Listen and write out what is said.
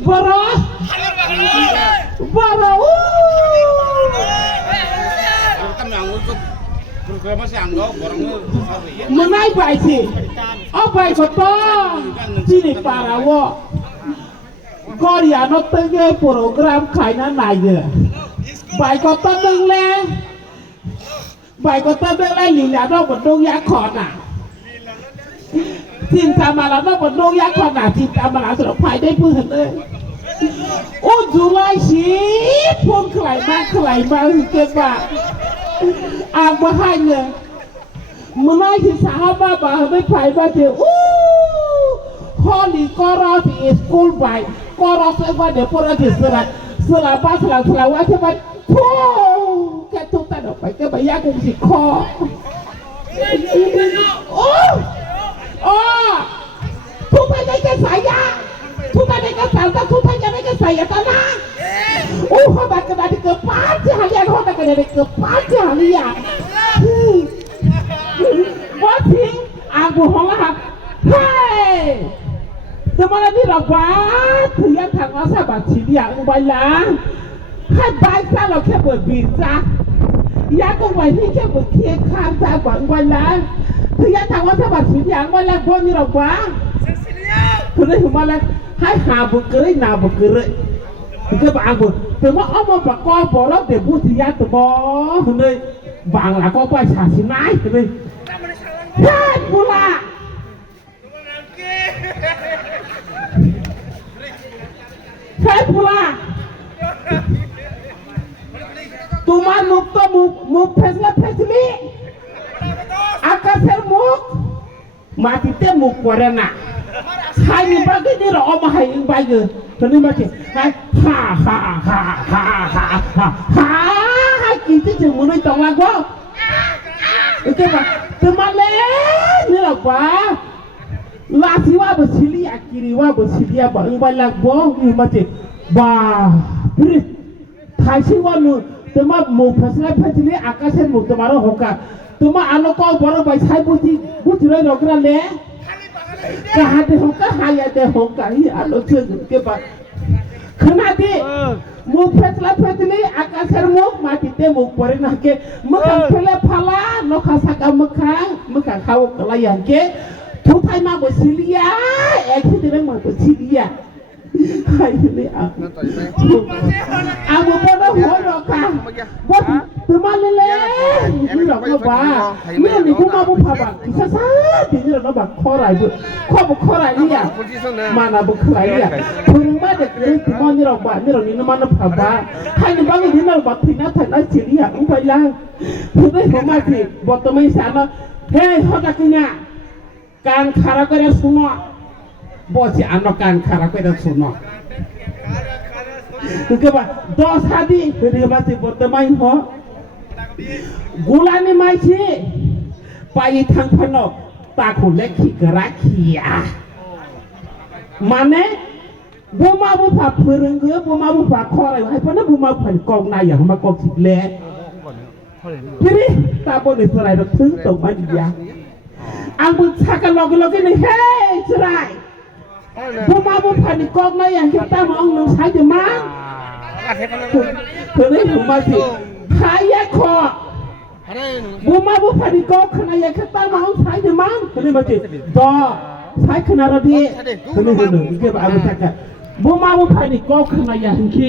Boros. Boros. Menai baik sih. Apa itu toh? Sini para wo. Korea nó tengah program kainan naik. Baik kota dengle. Baik kota dengle lila nó berdong ya kona. Cinta malam nó berdong ya kona. Cinta malam sudah pai punเลยโอ้จุไลสิพวกใครมาเก็บว่าอ่างมาให้เนี่ยมันไม่ที่สาวบ้าไม่ไปบ้าเดียวฮอลลีก็รอที่สกูลไปก็รอเสว่าเดี๋ยวพวกเราจะสละบ้าสละว่าจะไปทูแกทุกแต่ออกไปแกไปยากกุ้งสิคอโอ้ทุกไปได้แกสายยาทุกท่านได้กระสันทุกท่านยังได้กระใส่กันนะโอ้เขาบัดกระดาษเกือบป้าจะหาเรื่องเขาแต่กระดาษเกือบป้าจะหาเรื่องว่าทิ้งอ่างบุหงละครับเฮ้ยจะมาแล้วนี่หรอวะถึงยังทางว่าสบัดฉีดอย่างไปละให้ใบซ่าเราแค่เปิดบีซ่ายาก็ไว้ที่แค่เปิดเคียงข้างซ่าบังไปละถึงยังทางว่าสบัดฉีดอย่างไปละพวกนี้หรอวะคุณได้ถึงมาแล้วให้หาบุกเกยนาบุกเกยก็บางบุแต่ว่าเอามาประกอบพอแล้วเดี๋ยวพูดที่ยาตัวบอคุณเลยบางหลักก็ไปฉาสิไม้คุณเลยเฮ้ยบุล่ะเฮ้ยบุล่ะตัวมันมุกตัวมุกเพชรและเพชรลีอากาศเสมุกมาที่เต็มมุกกว่านั้นน่ะใครมีบ้างก็นี่เราเอามาให้ยังไปเลยตอนนี้มาเจอให้ให้กินที่ถึงมือในตองหลังว่าโอเคป่ะแต่มาเลยนี่เราป่ะลาสิว่าบุษลีอากิริว่าบุษลีอาบ่ยังไปหลังบ่อยู่มาเจอบ้าพี่ไทยชื่อว่านู่นแต่มาหมู่ภาษาพัชรีอากาศหมู่แต่มาเราหงกันแต่มาอันนั้นก็บ่เราไปใช้บุตรเลยเราก็นั่นแหละkehati hongka haya de hongka hi alo cheng ke ba khana di mu phetla phetli akasar mu mati te mu pore na ke mukha phele phala no khasa ka mukha khau kalayan ke thu thai ma bo silia ekhi de ma bo silia hai ni a mu bo no ho no ka bo tu ma le ni lo ko ba ni ni ku ma bo pha ba sa sa ti ni lo ba kho rai bu kho rai ni ya ma na bu khai ya tu ma de ke tu ma ni lo ba ni ma na pha ba hai ni ba ni na ba thi na tha na chi ya u ba la tu dai ho ma ti bo to mai sa na he ho ta ki na kan khara kare suno bo chi an no kan khara kare suno tu ke ba dos hadi ni ba ti bo to mai ho gulani mai chi ไปทางพนกตาขุนเล็กขี้กระขี้มันเนี่ยบัวมาบัวผักเพื่อนเกลือบัวมาบัวผักคออะไรให้พนักบัวมาผันกองนายอย่างมากองสิบเล่ทีนี้ตาบนในสไลด์เราถึงตรงมาดีอ่ะอังบุษากันลอกกันในเฮ้ยสไลด์บัวมาบัวผันกองนายอย่างที่ตามองน้องชายจะมาเธอได้ผมมาสิหายคอบัวมาบัวผันกองขณะอย่างที่ตามองชายจะมาเธอได้มาสิดอใช้ขนาดนี้เธอได้เห็นหนึ่งเกี่ยวกับอังบุษากันบัวมาบัวผันกองขณะอย่างที่